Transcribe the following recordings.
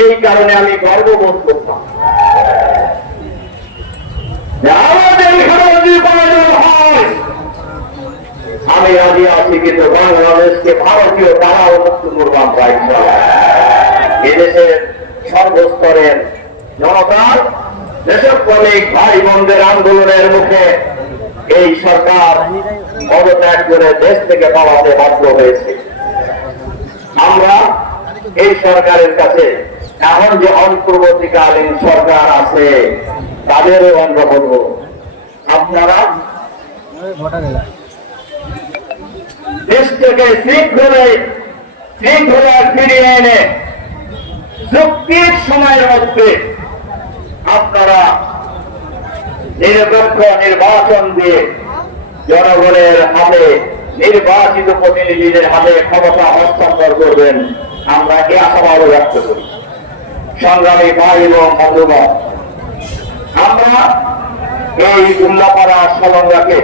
এই কারণে আমি গর্ববোধ করতাম। আমাদের যদি প্রয়োজন আমি রাজি আছি, কিন্তু বাংলাদেশকে ভারতীয় তারা মুক্ত করবাম চাই এদেশের সর্বস্তরের জনতার দেশপ্রেমিক ভাই বোনদের আন্দোলনের মুখে এই সরকার পদত্যাগ করে দেশ থেকে পালাতে বাধ্য হয়েছে। আমরা এই সরকারের কাছে এখন যে অন্তর্বর্তীকালীন সরকার আছে, তাদেরও আমরা বলব আপনারা দেশ থেকে শৃঙ্খলায় শৃঙ্খলা ফিরিয়ে এনে চুক্তির সময়ের মধ্যে আপনারা নিরপেক্ষ নির্বাচন দিয়ে জনগণের হাতে নির্বাচিত প্রতিনিধিদের হাতে ক্ষমতা হস্তান্তর করবেন। আমরা এ আশাবাদ ব্যক্ত করি। সংগ্রামী ভাই এবং বন্ধুগণ আমরা এই উল্লাপাড়া সলঙ্গাকে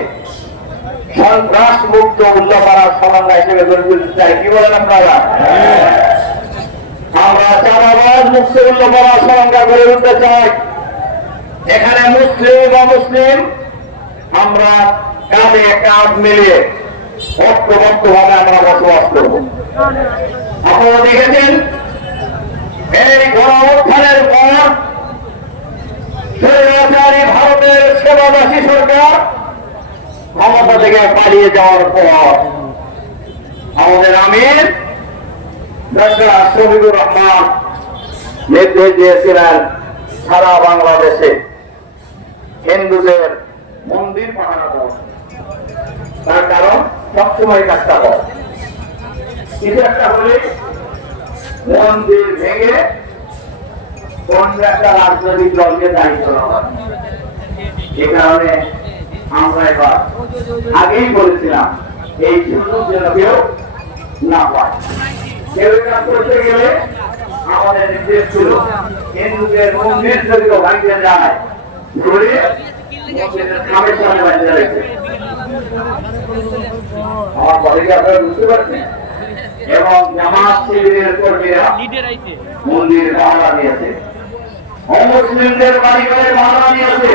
সন্ত্রাস মুক্ত উল্লাপাড়া সলঙ্গা হিসেবে গড়ে তুলতে চাই। কি বলেন আপনারা? আমরা চাঁদাবাজ মুক্ত উল্লাপাড়া সলঙ্গা গড়ে তুলতে চাই। এখানে মুসলিম অমুসলিম আমরা কাঁধে কাঁধ মিলিয়ে ঐক্যবদ্ধ ভাবে আমরা বসবাস করব। আপনারা দেখেছেন, এই গণঅভ্যুত্থানের পর স্বৈরাচারী ভারতের সেবাদাসী সরকার ক্ষমতা থেকে পালিয়ে যাওয়ার পর আমাদের আমির ডক্টর শহীদুর রহমান নির্দেশ দিয়েছিলেন সারা বাংলাদেশে। হিন্দুদের মন্দির পাহারা দেওয়া তার কারণ সবসময় কাজটা হয় কিছু একটা হলে মন্দির ভেঙে রাজনৈতিক দলকে দায়িত্ব আগেই বলেছিলাম, এই না পায়। আমাদের হিন্দুদের মন্দির যদি ভাঙতে যায় আমার আপনারা বুঝতে পারছেন? এবং জামাত শিবিরের মন্দির ভাড়া দিয়েছে অমুসলিমদের বাড়ি ঘরে ভাড়া দিয়েছে